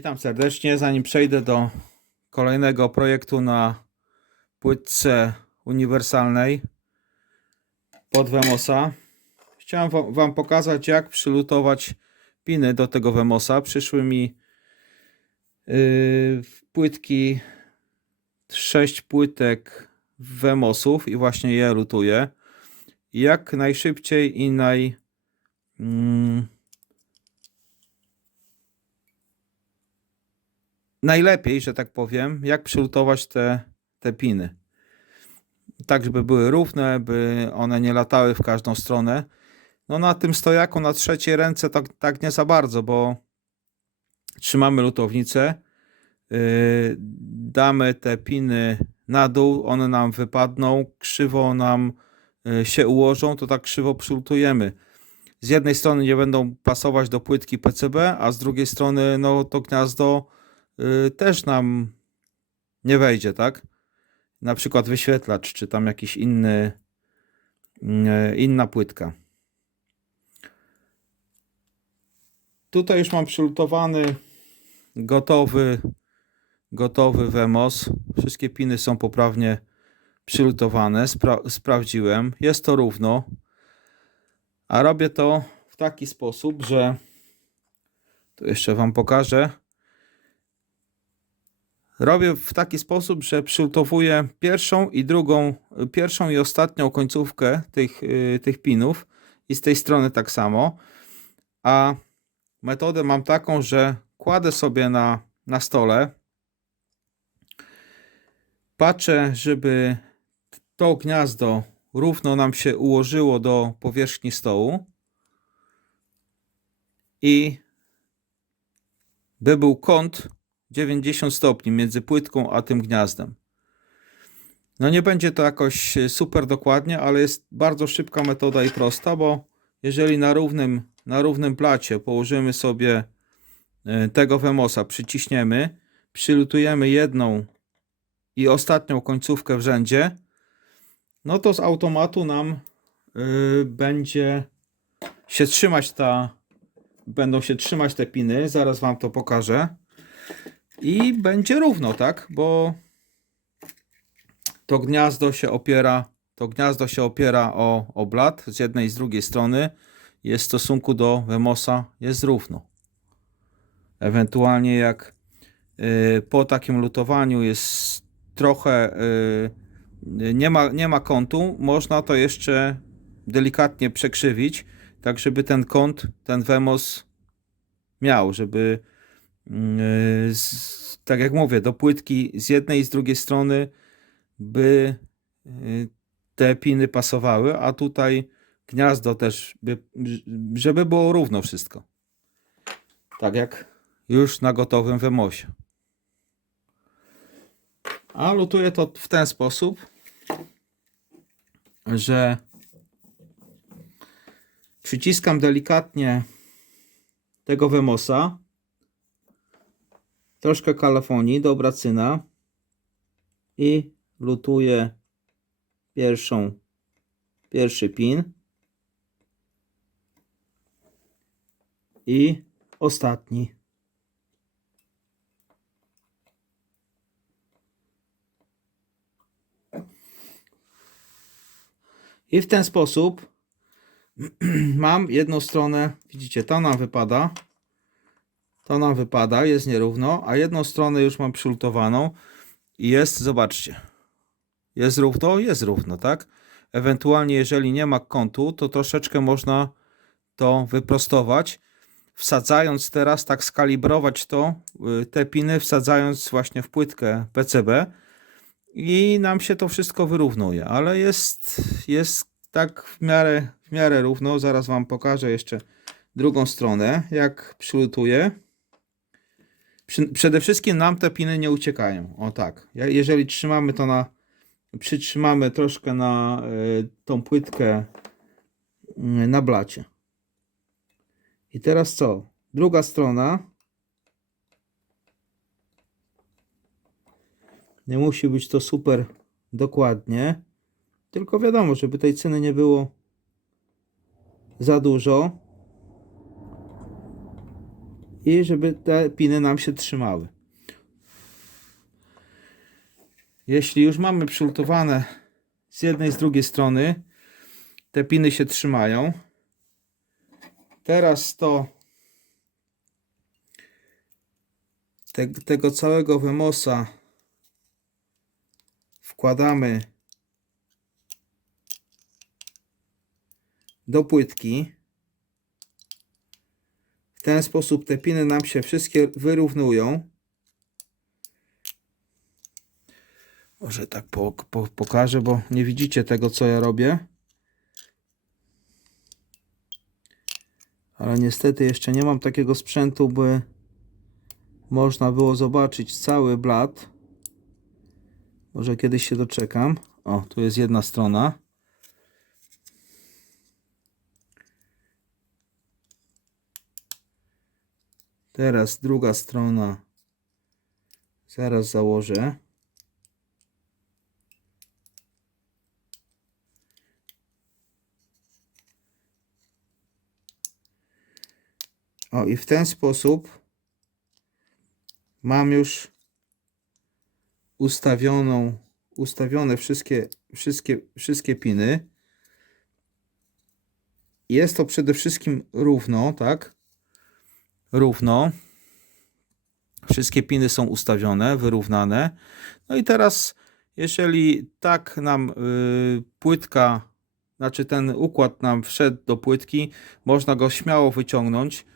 Witam serdecznie. Zanim przejdę do kolejnego projektu na płytce uniwersalnej pod Wemosa, chciałem wa- Wam pokazać, jak przylutować piny do tego Wemosa. Przyszły mi yy, płytki 6 płytek Wemosów i właśnie je lutuję. Jak najszybciej i naj. Mm, najlepiej, że tak powiem, jak przylutować te, te piny. Tak, żeby były równe, by one nie latały w każdą stronę. No na tym stojaku na trzeciej ręce tak, tak nie za bardzo, bo trzymamy lutownicę, yy, damy te piny na dół, one nam wypadną, krzywo nam yy, się ułożą, to tak krzywo przylutujemy. Z jednej strony nie będą pasować do płytki PCB, a z drugiej strony no to gniazdo y, też nam nie wejdzie, tak? Na przykład wyświetlacz, czy tam jakiś inny, y, inna płytka. Tutaj już mam przylutowany gotowy, gotowy Wemos. Wszystkie piny są poprawnie przylutowane. Spra- sprawdziłem. Jest to równo. A robię to w taki sposób, że tu jeszcze Wam pokażę. Robię w taki sposób, że przylutowuję pierwszą i drugą, pierwszą i ostatnią końcówkę tych, yy, tych pinów i z tej strony tak samo. A metodę mam taką, że kładę sobie na, na stole. Patrzę, żeby to gniazdo równo nam się ułożyło do powierzchni stołu i by był kąt 90 stopni między płytką a tym gniazdem. No nie będzie to jakoś super dokładnie, ale jest bardzo szybka metoda i prosta, bo jeżeli na równym, na równym placie położymy sobie e, tego Wemosa, przyciśniemy, przylutujemy jedną i ostatnią końcówkę w rzędzie, no to z automatu nam y, będzie się trzymać ta, będą się trzymać te piny, zaraz wam to pokażę i będzie równo, tak, bo to gniazdo się opiera, to gniazdo się opiera o, o blat z jednej i z drugiej strony, jest w stosunku do Wemosa, jest równo. Ewentualnie jak y, po takim lutowaniu jest trochę y, nie ma, nie ma kątu, można to jeszcze delikatnie przekrzywić, tak żeby ten kąt, ten Wemos miał, żeby tak jak mówię, do płytki z jednej i z drugiej strony by yy, te piny pasowały, a tutaj gniazdo też, by, żeby było równo wszystko. Tak jak już na gotowym Wemosie. A lutuję to w ten sposób, że przyciskam delikatnie tego Wemosa, troszkę kalafonii do obracyna i lutuję pierwszą, pierwszy pin. I ostatni. I w ten sposób mam jedną stronę, widzicie, to nam wypada, to nam wypada, jest nierówno, a jedną stronę już mam przylutowaną i jest, zobaczcie, jest równo, jest równo, tak? Ewentualnie, jeżeli nie ma kątu, to troszeczkę można to wyprostować, wsadzając teraz, tak skalibrować to, y, te piny, wsadzając właśnie w płytkę PCB, i nam się to wszystko wyrównuje, ale jest, jest tak w miarę, w miarę równo. Zaraz Wam pokażę jeszcze drugą stronę, jak przylutuję. Przede wszystkim nam te piny nie uciekają. O tak. Jeżeli trzymamy to na, przytrzymamy troszkę na y, tą płytkę y, na blacie. I teraz co? Druga strona. Nie musi być to super dokładnie. Tylko wiadomo, żeby tej ceny nie było za dużo. I żeby te piny nam się trzymały. Jeśli już mamy przylutowane z jednej z drugiej strony, te piny się trzymają. Teraz to te, tego całego wymosa wkładamy do płytki. W ten sposób te piny nam się wszystkie wyrównują. Może tak po, po, pokażę, bo nie widzicie tego, co ja robię. Ale niestety jeszcze nie mam takiego sprzętu, by można było zobaczyć cały blat. Może kiedyś się doczekam. O, tu jest jedna strona. Teraz druga strona. Zaraz założę. O, i w ten sposób mam już ustawioną, ustawione wszystkie, wszystkie, wszystkie piny. Jest to przede wszystkim równo, tak? Równo. Wszystkie piny są ustawione, wyrównane. No i teraz, jeżeli tak nam y, płytka, znaczy ten układ nam wszedł do płytki, można go śmiało wyciągnąć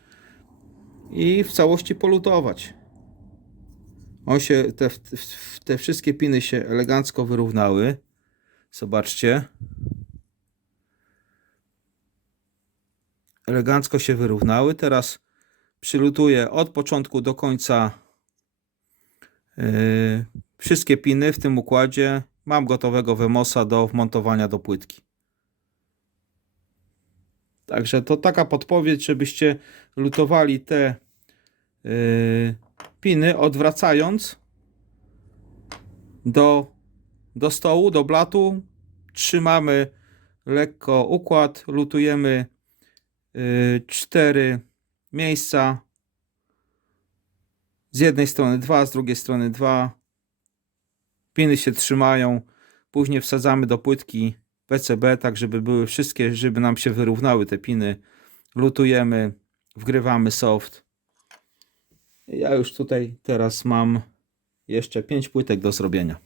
i w całości polutować. On się, te, te wszystkie piny się elegancko wyrównały. Zobaczcie. Elegancko się wyrównały. Teraz przylutuję od początku do końca yy, wszystkie piny w tym układzie. Mam gotowego wymosa do wmontowania do płytki. Także to taka podpowiedź, żebyście lutowali te yy, piny odwracając do, do stołu, do blatu. Trzymamy lekko układ, lutujemy yy, cztery miejsca. Z jednej strony dwa, z drugiej strony dwa. Piny się trzymają. Później wsadzamy do płytki PCB, tak żeby były wszystkie, żeby nam się wyrównały te piny. Lutujemy, wgrywamy soft. Ja już tutaj teraz mam jeszcze 5 płytek do zrobienia.